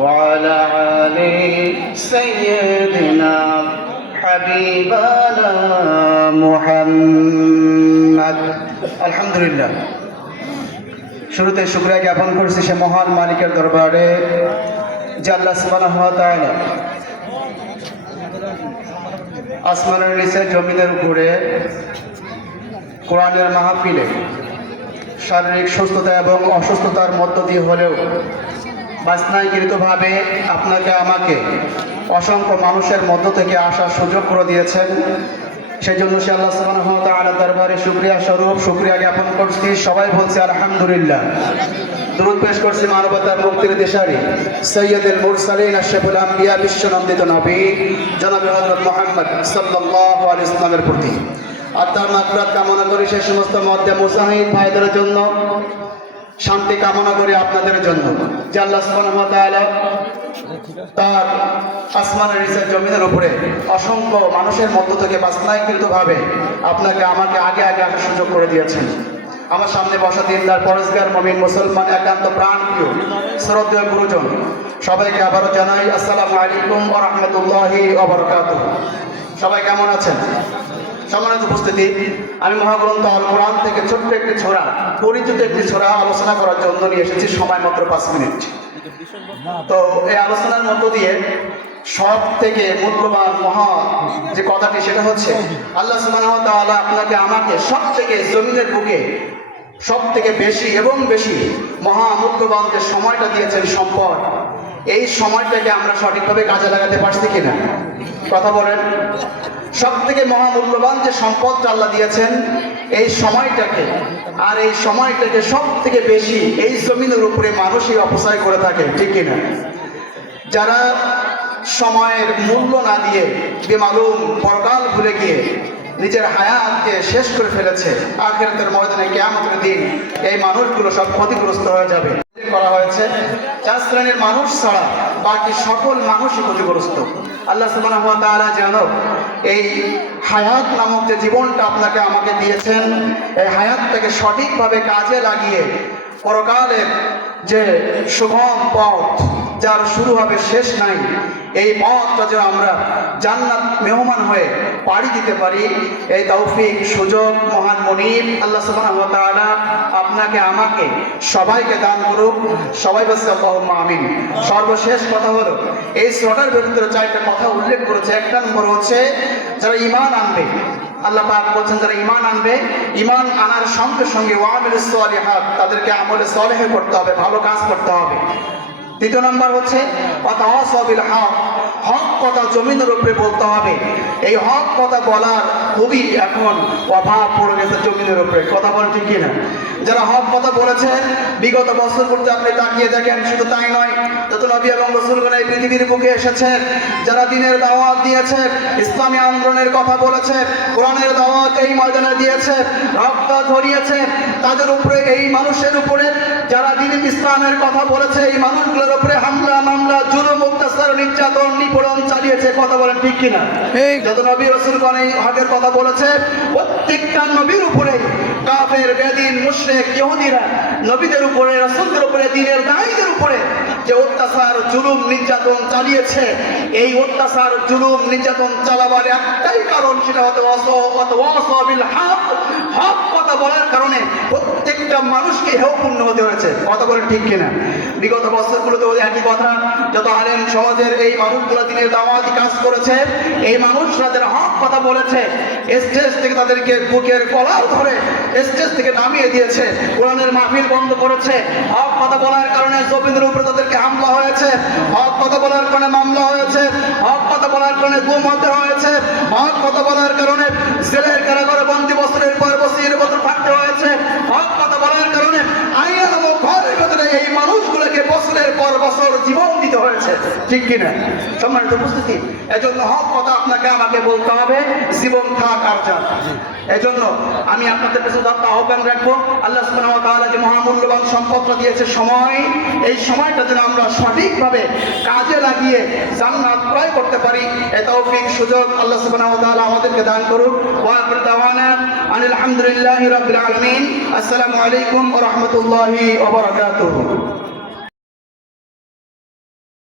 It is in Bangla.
وعلى آل سيدنا حبيبنا محمد الحمد لله শুরুতে শুকরিয়া জ্ঞাপন করছি সে মহান মালিকের দরবারে যে আল্লাহ সুবহানাহু ওয়া তাআলা আসমানের নিচে জমিনের উপরে কোরআনের মাহফিলে শারীরিক সুস্থতা এবং অসুস্থতার মধ্য দিয়ে হলেও বাস্তবায়িতভাবে আপনাকে আমাকে অসংখ্য মানুষের মধ্য থেকে আসার সুযোগ করে দিয়েছেন। সেই জন্য সে আল্লাহ সুবহানাহু ওয়া তাআলার দরবারে শুকরিয়া স্বরূপ শুকরিয়া জ্ঞাপন করছি। সবাই বলছে আলহামদুলিল্লাহ। দুরূদ পেশ করছি মানবতার মুক্তির দিশারি সৈয়দুল মুরসালিন আশরাফুল আম্বিয়া বিশ্বনন্দিত নবী জনাবে হযরত মুহাম্মদ সাল্লাল্লাহু আলাইহি ওয়াসাল্লামের প্রতি। আত্মার মাগফিরাত কামনা করি সেই সমস্ত মধ্যে মুজাহিদ ভাইদের জন্য, শান্তি কামনা করি আপনাদের জন্য যে আল্লাহ সুবহানাহু ওয়া তাআলা তার আসমানের নিচে জমিনের উপরে অসংখ্য মানুষের মধ্য থেকে বাস্তবায়িতভাবে আপনাকে আমাকে আগে আসার সুযোগ করে দিয়েছেন। আমার সামনে বসা দিনদার পরেশগার মুমিন মুসলমান একান্ত প্রাণপ্রিয় শ্রদ্ধেয় গুরুজন সবাইকে আবারও জানাই আসসালামু আলাইকুম ওয়া রাহমাতুল্লাহি ওয়া বারাকাতুহু। সবাই কেমন আছেন? সম্মানিত উপস্থিতি, আমি মহাগ্রন্থ আল কোরআন থেকে ছোট্ট একটি ছোরা, পরিচিত একটি ছোরা আলোচনা করার জন্য নিয়ে এসেছি, সময় মাত্র 5 মিনিট। তো এই আলোচনার মধ্য দিয়ে সব থেকে মূল্যবান মহা যে কথাটি সেটা হচ্ছে আল্লাহ সুবহানাহু ওয়া তাআলা আপনাকে আমাকে সব থেকে জমিনের বুকে সব থেকে বেশি এবং বেশি মহা মূল্যবান যে সময়টা দিয়েছেন সম্পদ, এই সময়টাকে আমরা সঠিকভাবে কাজে লাগাতে পারছি কিনা কথা বলেন। সব থেকে মহামূল্যবান যে সম্পদটা আল্লাহ দিয়েছেন এই সময়টাকে, আর এই সময়টাকে সব থেকে বেশি এই জমিনের উপরে মানুষই অপচয় করে থাকে, ঠিক কিনা? যারা সময়ের মূল্য না দিয়ে বেমালুম পরকাল ভুলে গিয়ে নিজের হায়াতকে শেষ করে ফেলেছে, আখিরাতের ময়দানে কিয়ামতের দিন এই মানুষগুলো সব ক্ষতিগ্রস্ত হয়ে যাবে। করা হয়েছে 4 শ্রেণীর মানুষ ছাড়া বাকি সকল মানুষই ক্ষতিগ্রস্ত। আল্লাহ সুবহানাহু ওয়া তাআলা যেন এই হায়াত নামক যে জীবনটা আপনাকে আমাকে দিয়েছেন এই হায়াতটাকে সঠিকভাবে কাজে লাগিয়ে পরকালের যে শুভম পথ যার শুরু হবে শেষ নাই, এই পথটা যেন আমরা জান্নাত মেহমান হয়ে পাড়ি দিতে পারি, এই তৌফিক সুযোগ মহান মুনিব আল্লাহ সুবহানাহু ওয়া তাআলা আপনাকে আমাকে সবাইকে দান করুক। সবাই বলছে আল্লাহুম্মা আমিন। সর্বশেষ কথা হলো এই সূরার ভিতরে 4টা কথা উল্লেখ করেছে। 1 নম্বর হচ্ছে যারা ঈমান আনবে, আল্লাহ পাক বলছেন যারা ঈমান আনবে, ঈমান আনার সঙ্গে সঙ্গে ওয়ামিলুস সালিহাত, তাদেরকে আমলে সালেহ করতে হবে, ভালো কাজ করতে হবে। 2 নম্বর হচ্ছে ওয়াতাওয়াসাউ বিল হক, হক কথা জমিনের উপরে বলতে হবে। এই হক কথা বলার খুবই এখন অভাব পড়ে গেছে জমিনের উপরে, কথা বলেন ঠিক কিনা? যারা হক কথা বলেছে বিগত বছরগুলোতে আপনি তাকিয়ে দেখেন, শুধু তাই নয়, যত নবী এবং রাসূলগণ এই পৃথিবীর বুকে এসেছেন, যারা দ্বীনের দাওয়াত দিয়েছে, ইসলামী আন্দোলনের কথা বলেছে, কোরআনের দাওয়াত এই ময়দানে দিয়েছে, রক্ত ঝরিয়েছে, তাদের উপরে এই মানুষের উপরে যারা দ্বীন ইসলামের কথা বলেছে এই মানুষগুলোর উপরে হামলা মামলা জুলুম অত্যাচার নির্যাতন নিপীড়ন চালিয়েছে, কথা বলেন ঠিক কিনা? যত নবী রাসূলগণ এই হকের কথা বলেছে প্রত্যেকটা নবীর উপরে কাফের বেদিন মুশরিক ইহুদিরা নবীদের উপরে রাসূলদের উপরে দ্বীনের দায়ীদের উপরে যে অত্যাচার জুলুম নির্যাতন চালিয়েছে, এই অত্যাচার জুলুম নির্যাতন চালাবার একটাই কারণ, সেটা ওয়াতাওয়াসাউ বিল হক, হক কথা বলার কারণে প্রত্যেকটা মানুষকে হেয়পূর্ণ হতে হয়েছে, কথা বলেন ঠিক কিনা? বিগত বছরগুলোতে একই কথা, যত আলেম সমাজের এই মানুষগুলো দ্বীনের দাওয়াতি কাজ করেছে, এই মানুষরা যারা হক কথা বলেছে স্টেজ থেকে তাদেরকে বুকের কলার ধরে স্টেজ থেকে নামিয়ে দিয়েছে, কোরআনের মাহফিল বন্ধ করেছে। হক কথা বলার কারণে জমিনের উপরে তাদেরকে হামলা হয়েছে, হক কথা বলার কারণে মামলা হয়েছে, হক কথা বলার কারণে গুম হতে হয়েছে, হক কথা বলার কারণে জেলের কারাগারে বন্দী বছরের পর বছর থাকতে হয়েছে, হক কথা বলার কারণে আইন ও ঘরের ভেতরে এই মানুষগুলোকে বছরের পর বছর জীবন দিতে হয়েছে, ঠিক কিনা? সম্মানিত উপস্থিতি, এজন্য হক কথা আপনাকে আমাকে বলতে হবে, জীবন থাক আর যাক। এজন্য আমি আপনাদের কাছে আহ্বান রাখবো, আল্লাহ সুবহানাহু ওয়া তাআলা যে মহামূল্যবান সম্পদটা দিয়েছে সময়, এই সময়টা যেন আমরা সঠিকভাবে কাজে লাগিয়ে জান্নাত ক্রয় করতে পারি, এই তৌফিক সুযোগ আল্লাহ সুবহানাহু ওয়া তাআলা আমাদেরকে দান করুন। ওয়া আখিরু দাওয়ানা আনিল হামদুলিল্লাহি রাব্বিল আলামিন। আসসালামু আলাইকুম ওয়া রাহমাতুল্লাহি ওয়া বারাকাতুহু।